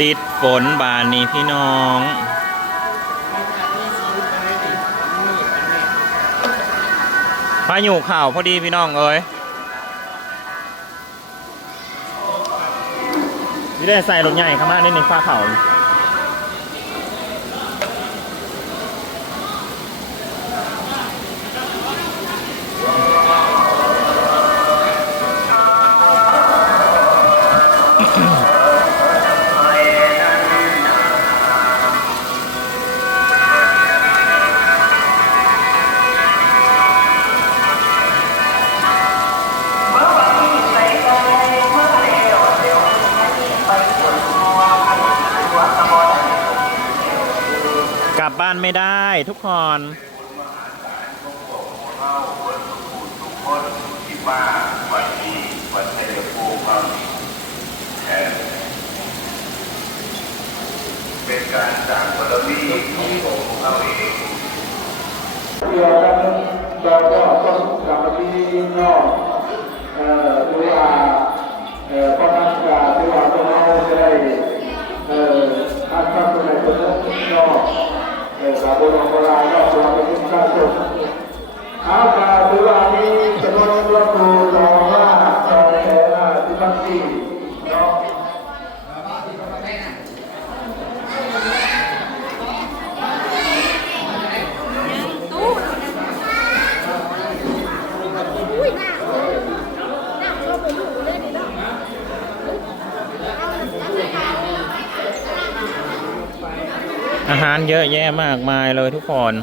ติดฝนบานนี้พี่น้อง พายุข่าวพอดีพี่น้องเอ้ยนี่ได้ใส่รถใหญ่เข้ามาในในฟ้าเข่าานไม่ได้ ทุกคนเราเอ่อเป็นการสร้างบารมีของเราเองเดี๋ยวเราก็ต้องกลับมาที่นอกเอ่อดูว่าเอ่อพนักการที่ว่าพวเราจะได้เอ่อท่านท่านผู้ใดคนนั้นอกเอ่อกาบโบราณก็เป็นข้าศึกเอการดูว่านี้จำนวนรถตู้สองห้าสองแสนห้าสิบสี่เนาะ ตู้อุ้ยหน้าเลยหน้าเราไปอยู่เลยนี่เนาะเอาแล้วจะทำ อาหารเยอะแยะมากมายเลยทุกคน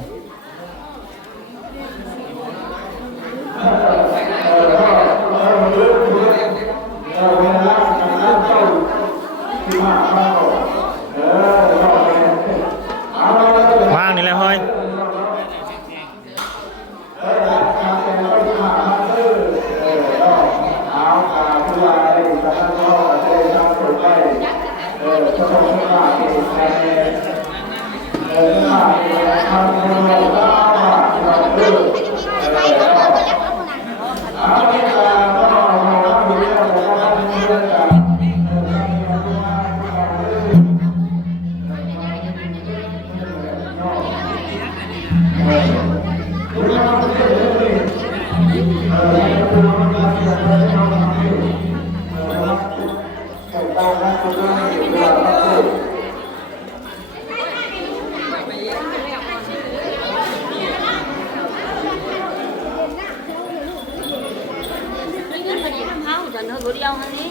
ดีเขาจะเนื้อตัวเดียวอันนี้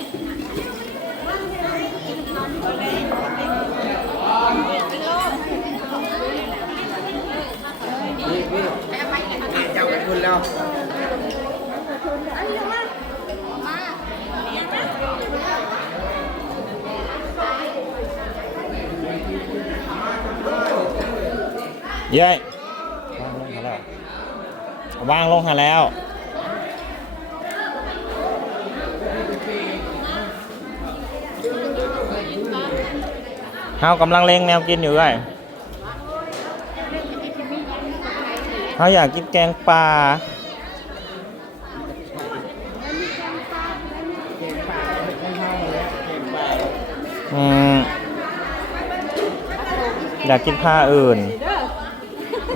เจ้ากันทุนแล้วเย้ยว่างลงหาแล้ว เฮากำลังเล็งแนวกินอยู่เลยเฮาอยากกินแกงปลาอืมอยากกินผ้าอื่น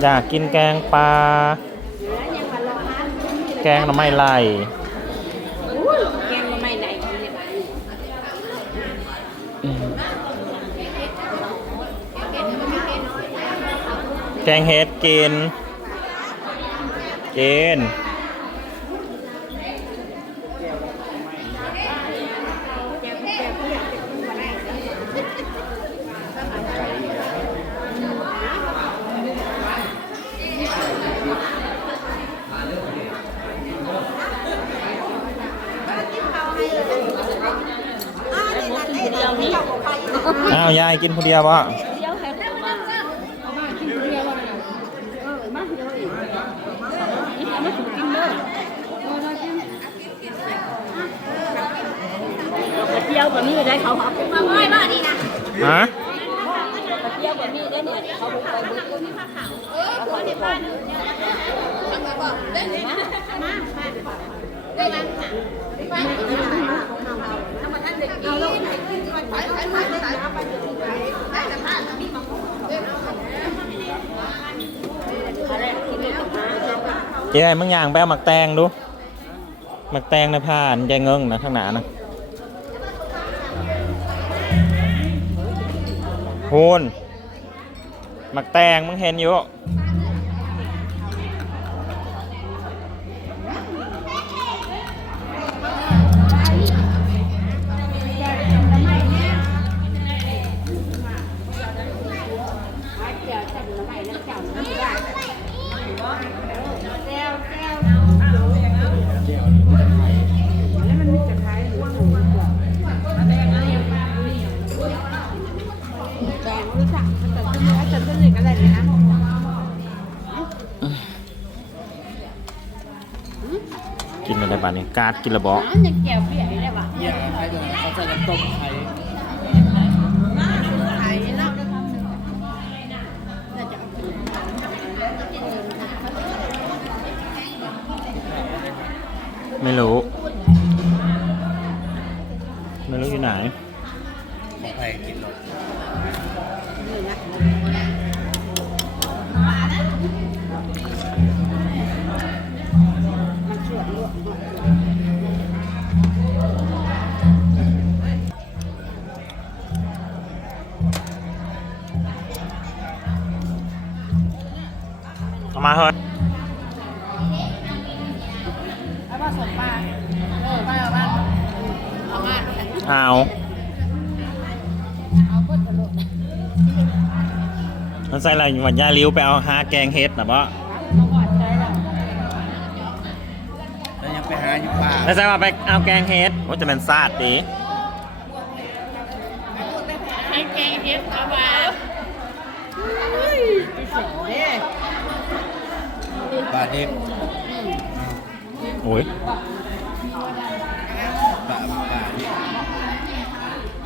อยากกินแกงปลา แกงหน่อไม้ไล่แกงมาไม่ไหน แกงเฮ็ดกินกินเดียวนี่อ้าวยายกินคนเดียววะ วกว่านี้ได้เขาครับมาไหว้บ้านี่นะฮะเที่ยวกว่านี้ได้เนี่ยเขาไปบุพี่ภาคขาเออในบ้านเนี่ยมาบอกได้เลยนมาได้ไหมมาเอามาท่านเด็กดีไปไปไปไปไปไปแต่ท่านมีมังคุดเจ๊มึงย่างไปเอาหมักแตงดูหมักแตงในผ่านใจเงิงนะข้างหน้านะ พูนหมักแตงมึงเห็นอยู่ ไรบ้านี้การ์ดกินระบอกน้ำยังแก้วเปียกได้ป่ะเนี่ยใครตัวไหนเขาใส่น้ำต้มไข่ไข่ไม่รู้ ไม่รู้อยู่ไหน ของไข่กินหรอกเลย มาเฮ้ยแล้วก็ส่งมาเออมาเอาบ้านเอาบ้านเอาเอาเพิ่มตลอดมันใส่อะไรอยู่วันยาลิ้วไปเอาหาแกงเฮ็ดนะบ่เอาก่อนใจแล้วแล้วยังไปหาอยู่ป่าแล้วใส่ว่าไปเอาแกงเฮ็ดว่าจะเป็นซาดดีให้แกงเฮ็ดเอามาเฮ้ย ไปเสร็จเด้ป่าเด็กโอ้ยป่าป่าเด็ก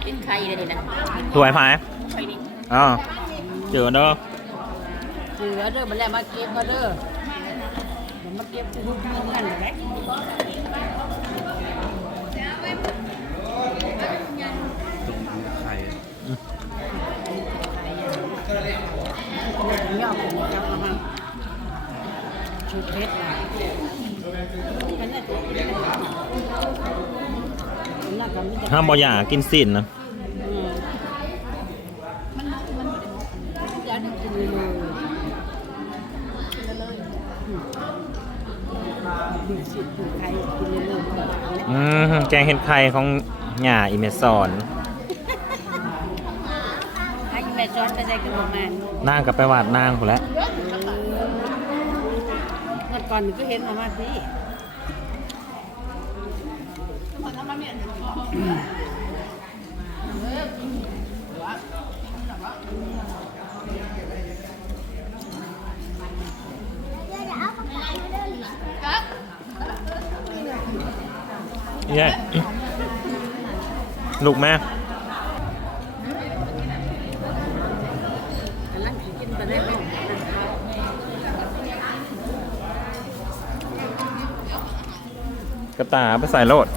กินไข่เลยนี่นะสวยพายไข่นี่อ๋อเจอเด้อเหลือเด้อมันแล้วมาเก็บก็เด้อเดี๋ยวมาเก็บทุกเงินกันเลย ตรงไข่ ไม่เอาผมจับมาบ้าง ชุดเพชรนะมันน่าจะมันน่าจะไม่จะห้ามบ่อยากกินสิ้นนะอืมมันมันมันจะได้กินเลยกินเลยอืมดูสิดูใครกินเลยเลยก่อนนะอืมแกงเห็ดไข่ของหย่าอีเมซอนให้แม่จอนไปใส่กระบอกมานั่งกับไปวาดนางกูนแหล้วเมื่อ ก่อนก็เห็นมามาสิเย้ลูกแม่ กำลังกินไปได้ไหม กระตาไปใส่โลด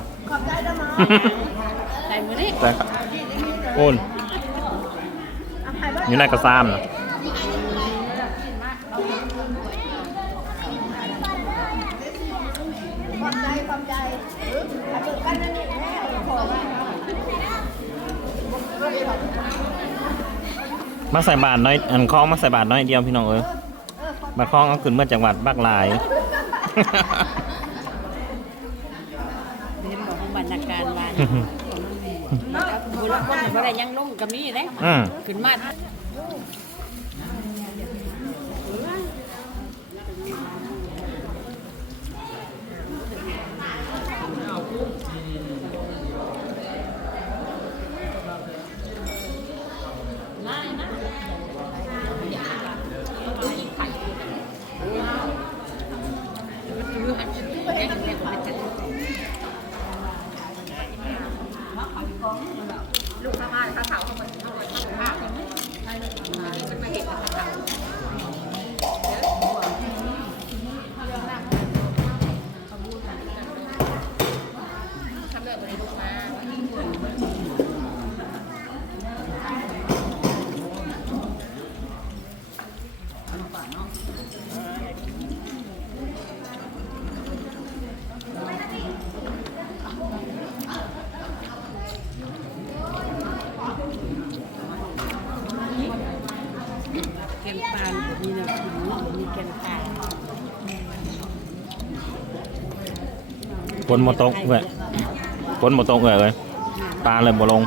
ใส่มือนี่ใส่ครับโอนอยู่ในกระซามนะมาใส่บาทน้อยอันคล้องมาใส่บาทน้อยเดียวพี่น้องเอ้ยบาทคล้องเอาขึ้นมาจากวัดบักหลาย เห็นบอกว่าบรรณาการ บ้านบุรุษคนอะไรยังลงกับนี้เลยอืม ขึ้นมา นี้เป็นมาเห็นนะคะ นมดตกเว้ยฝนมดตกเว้ยเลยปลาเลยบ่ลง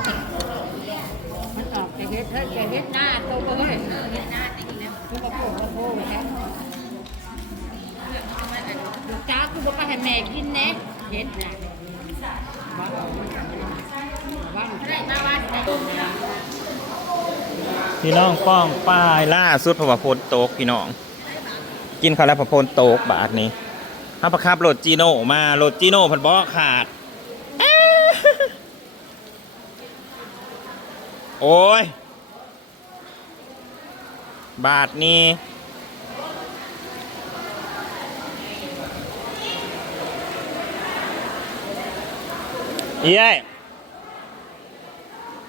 มันออกแกเฮ็ดเฮ้ยแกเฮ็ดหน้าโตเฮ้ยเฮ็ดหน้าจริงนะคือมาโผล่โผล่แท้ลูกจ้ากูบอกให้แม่กินแน่เฮ็ดนะพี่น้องป้องป้ายล่าสุดพระว่าฝนตกพี่น้อง กินข้าวแล้วพอฝนตกบาทนี้ ถ้าประคับรถจีโน่มารถจีโน่พันบ่ขาด โอ้ย บาทนี้เอี้ยย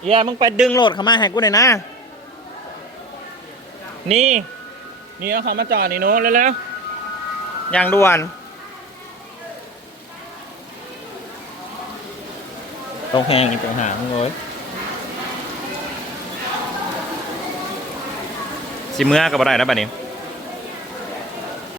เอี้มึงไปดึงโหลดเข้ามาให้กูหน่อยนะ นี่ นี่เอาเขามาจอดนี่หนู้นเร็วๆอย่างด่วน ตกแหงอีกต่างหากมึงเลยสิเมื่อกับอะไรนะบัดนี้